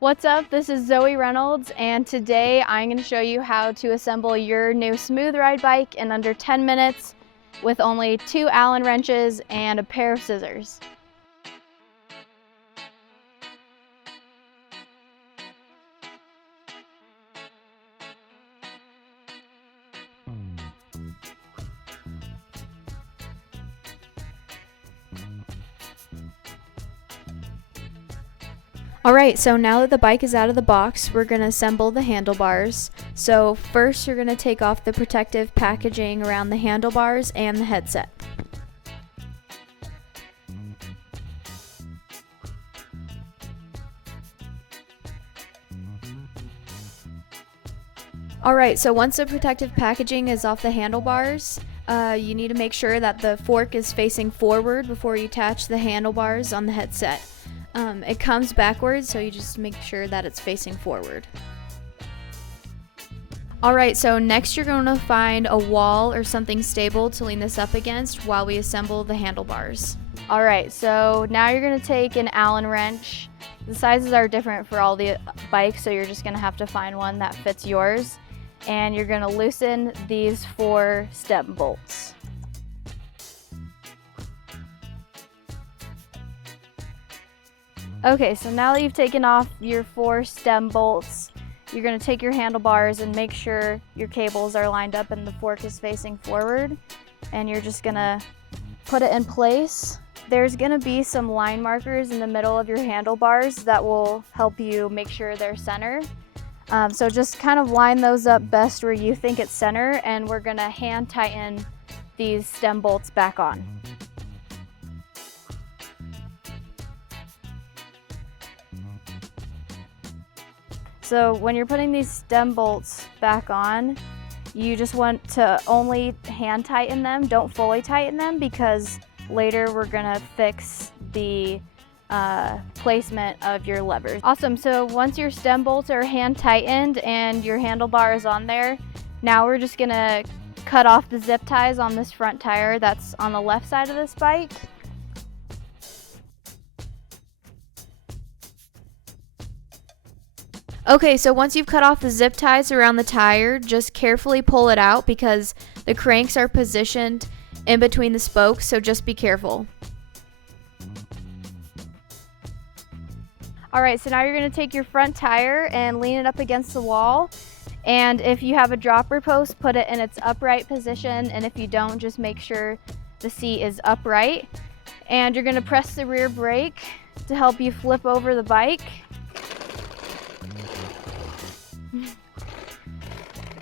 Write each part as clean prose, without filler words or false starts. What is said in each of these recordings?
What's up? This is Zoe Reynolds, and today I'm going to show you how to assemble your new Smooth Ride bike in under 10 minutes with only 2 Allen wrenches and a pair of scissors. Alright, so now that the bike is out of the box, we're going to assemble the handlebars. So first you're going to take off the protective packaging around the handlebars and the headset. Alright, so once the protective packaging is off the handlebars, you need to make sure that the fork is facing forward before you attach the handlebars on the headset. It comes backwards, so you just make sure that it's facing forward. Alright, so next you're going to find a wall or something stable to lean this up against while we assemble the handlebars. Alright, so now you're going to take an Allen wrench. The sizes are different for all the bikes, so you're just going to have to find one that fits yours. And you're going to loosen these 4 stem bolts. Okay, so now that you've taken off your 4 stem bolts, you're going to take your handlebars and make sure your cables are lined up and the fork is facing forward. And you're just going to put it in place. There's going to be some line markers in the middle of your handlebars that will help you make sure they're center. So just kind of line those up best where you think it's center, and we're going to hand tighten these stem bolts back on. So when you're putting these stem bolts back on, you just want to only hand tighten them. Don't fully tighten them, because later we're gonna fix the placement of your levers. Awesome, so once your stem bolts are hand tightened and your handlebar is on there, now we're just gonna cut off the zip ties on this front tire that's on the left side of this bike. Okay, so once you've cut off the zip ties around the tire, just carefully pull it out because the cranks are positioned in between the spokes, so just be careful. Alright, so now you're going to take your front tire and lean it up against the wall. And if you have a dropper post, put it in its upright position, and if you don't, just make sure the seat is upright. And you're going to press the rear brake to help you flip over the bike.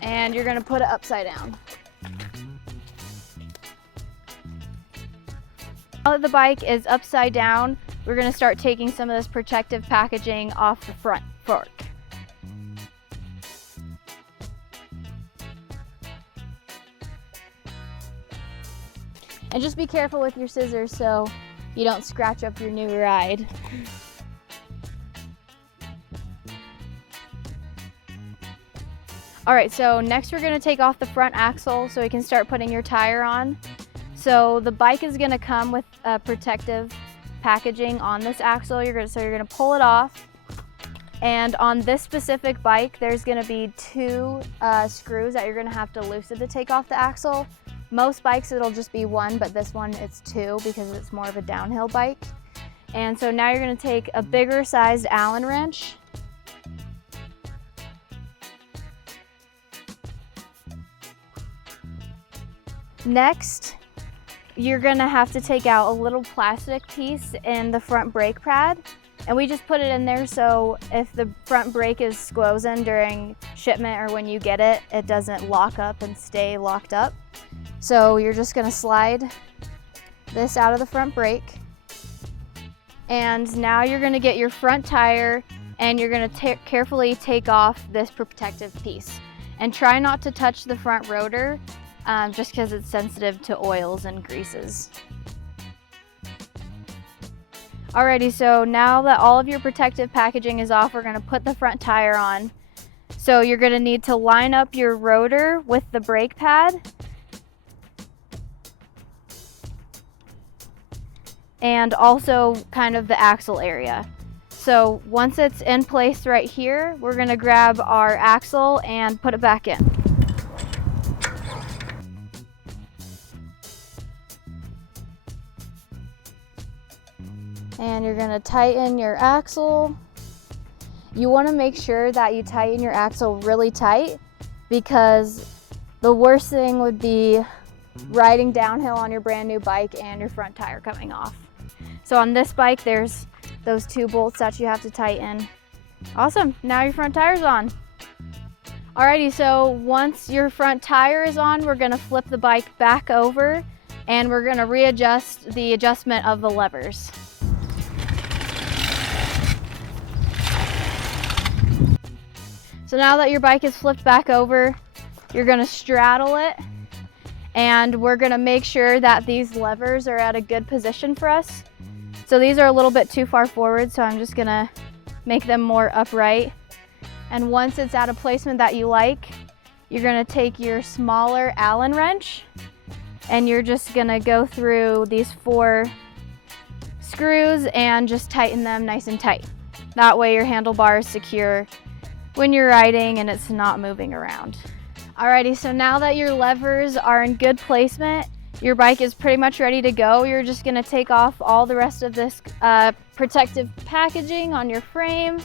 And you're going to put it upside down. Now that the bike is upside down, we're going to start taking some of this protective packaging off the front fork. And just be careful with your scissors so you don't scratch up your new ride. Alright, so next we're going to take off the front axle so we can start putting your tire on. So the bike is going to come with protective packaging on this axle. So you're going to pull it off. And on this specific bike, there's going to be 2 screws that you're going to have to loosen to take off the axle. Most bikes it'll just be 1, but this one it's 2 because it's more of a downhill bike. And so now you're going to take a bigger sized Allen wrench. Next, you're going to have to take out a little plastic piece in the front brake pad, and we just put it in there so if the front brake is squozen during shipment or when you get it, it doesn't lock up and stay locked up. So you're just going to slide this out of the front brake, and now you're going to get your front tire and you're going to carefully take off this protective piece, and try not to touch the front rotor. Just because it's sensitive to oils and greases. Alrighty, so now that all of your protective packaging is off, we're going to put the front tire on. So you're going to need to line up your rotor with the brake pad. And also kind of the axle area. So once it's in place right here, we're gonna grab our axle and put it back in. And you're gonna tighten your axle. You wanna make sure that you tighten your axle really tight, because the worst thing would be riding downhill on your brand new bike and your front tire coming off. So on this bike, there's those 2 bolts that you have to tighten. Awesome, now your front tire's on. Alrighty, so once your front tire is on, we're gonna flip the bike back over and we're gonna readjust the adjustment of the levers. So now that your bike is flipped back over, you're gonna straddle it, and we're gonna make sure that these levers are at a good position for us. So these are a little bit too far forward, so I'm just gonna make them more upright. And once it's at a placement that you like, you're gonna take your smaller Allen wrench and you're just gonna go through these 4 screws and just tighten them nice and tight. That way your handlebar is secure when you're riding and it's not moving around. Alrighty, so now that your levers are in good placement, your bike is pretty much ready to go. You're just gonna take off all the rest of this protective packaging on your frame.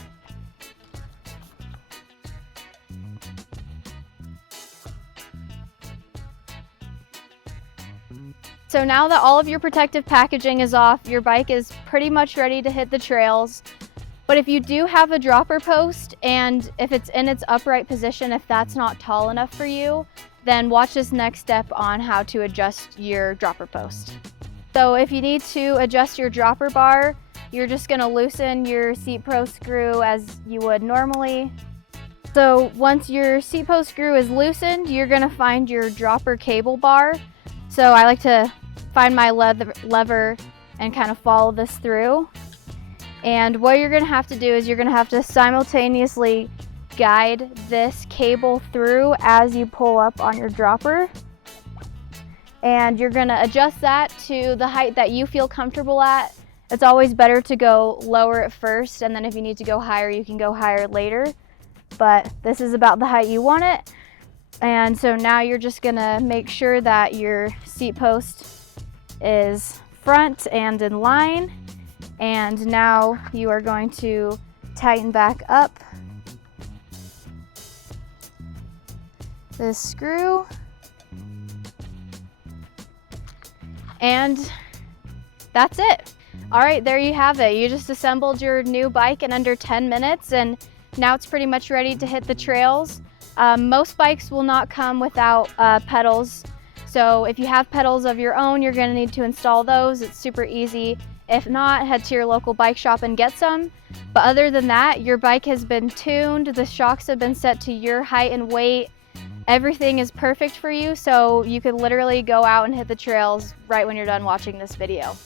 So now that all of your protective packaging is off, your bike is pretty much ready to hit the trails. But if you do have a dropper post, and if it's in its upright position, if that's not tall enough for you, then watch this next step on how to adjust your dropper post. So if you need to adjust your dropper bar, you're just gonna loosen your seat post screw as you would normally. So once your seat post screw is loosened, you're gonna find your dropper cable bar. So I like to find my lever and kind of follow this through. And what you're gonna have to do is you're gonna have to simultaneously guide this cable through as you pull up on your dropper. And you're gonna adjust that to the height that you feel comfortable at. It's always better to go lower at first, and then if you need to go higher, you can go higher later. But this is about the height you want it. And so now you're just gonna make sure that your seat post is front and in line. And now you are going to tighten back up this screw. And that's it. All right, there you have it. You just assembled your new bike in under 10 minutes, and now it's pretty much ready to hit the trails. Most bikes will not come without pedals. So if you have pedals of your own, you're gonna need to install those. It's super easy. If not, head to your local bike shop and get some. But other than that, your bike has been tuned, the shocks have been set to your height and weight. Everything is perfect for you, so you could literally go out and hit the trails right when you're done watching this video.